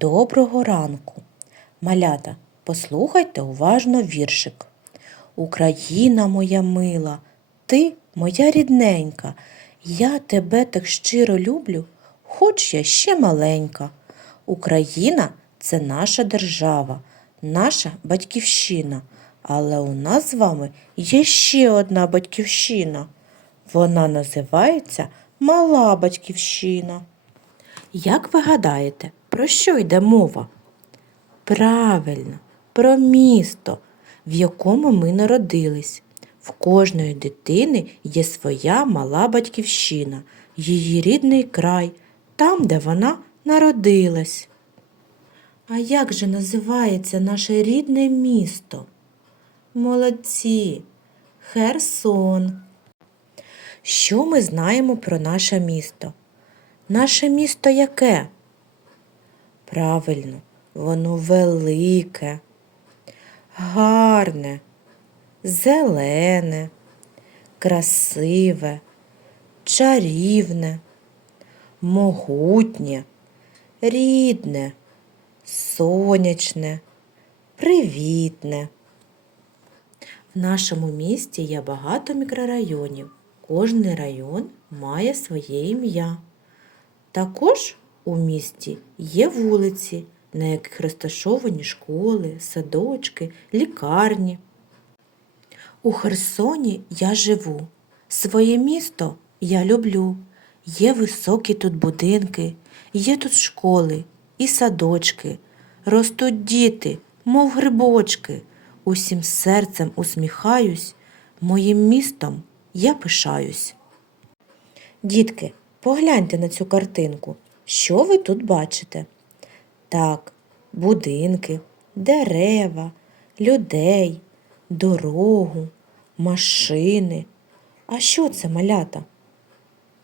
Доброго ранку. Малята, послухайте уважно віршик. Україна моя мила, ти моя рідненька, я тебе так щиро люблю, хоч я ще маленька. Україна це наша держава, наша батьківщина. Але у нас з вами є ще одна батьківщина. Вона називається Мала Батьківщина. Як ви гадаєте, про що йде мова? Правильно, про місто, в якому ми народились. В кожної дитини є своя мала батьківщина, її рідний край, там, де вона народилась. А як же називається наше рідне місто? Молодці, Херсон. Що ми знаємо про наше місто? Наше місто яке? Правильно, воно велике, гарне, зелене, красиве, чарівне, могутнє, рідне, сонячне, привітне. В нашому місті є багато мікрорайонів. Кожний район має своє ім'я. Також у місті є вулиці, на яких розташовані школи, садочки, лікарні. У Херсоні я живу. Своє місто я люблю. Є високі тут будинки, є тут школи і садочки. Ростуть діти, мов грибочки. Усім серцем усміхаюсь, моїм містом я пишаюсь. Дітки, погляньте на цю картинку. Що ви тут бачите? Так, будинки, дерева, людей, дорогу, машини. А що це малята?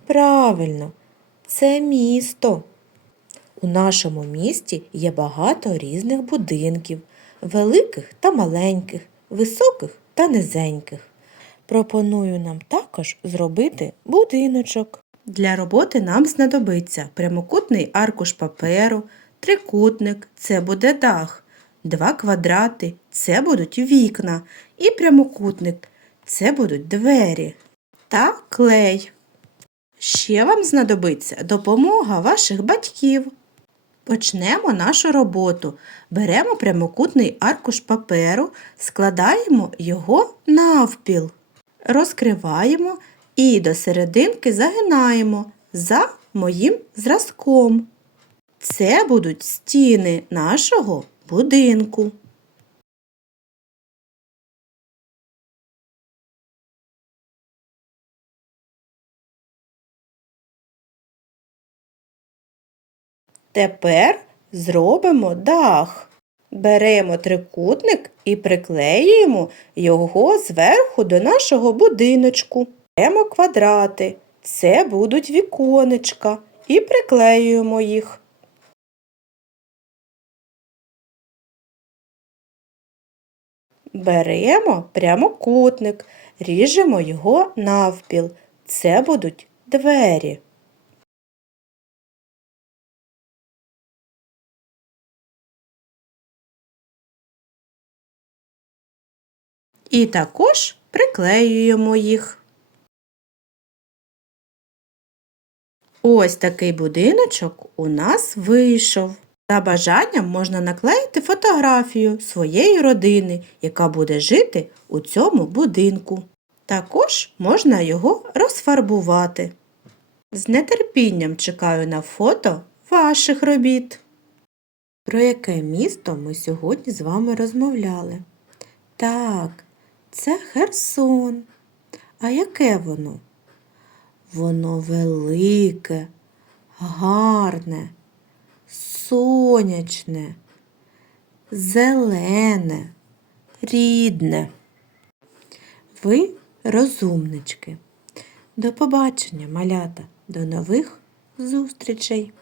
Правильно, це місто. У нашому місті є багато різних будинків, великих та маленьких, високих та низеньких. Пропоную нам також зробити будиночок. Для роботи нам знадобиться прямокутний аркуш паперу, трикутник це буде дах, два квадрати це будуть вікна, і прямокутник це будуть двері та клей. Ще вам знадобиться допомога ваших батьків. Почнемо нашу роботу. Беремо прямокутний аркуш паперу, складаємо його навпіл, розкриваємо і до серединки загинаємо за моїм зразком. Це будуть стіни нашого будинку. Тепер зробимо дах. Беремо трикутник і приклеюємо його зверху до нашого будиночку. Беремо квадрати. Це будуть віконечка. І приклеюємо їх. Беремо прямокутник, ріжемо його навпіл. Це будуть двері. І також приклеюємо їх. Ось такий будиночок у нас вийшов. За бажанням можна наклеїти фотографію своєї родини, яка буде жити у цьому будинку. Також можна його розфарбувати. З нетерпінням чекаю на фото ваших робіт. Про яке місто ми сьогодні з вами розмовляли? Так, це Херсон. А яке воно? Воно велике, гарне, сонячне, зелене, рідне. Ви розумнички. До побачення, малята, до нових зустрічей!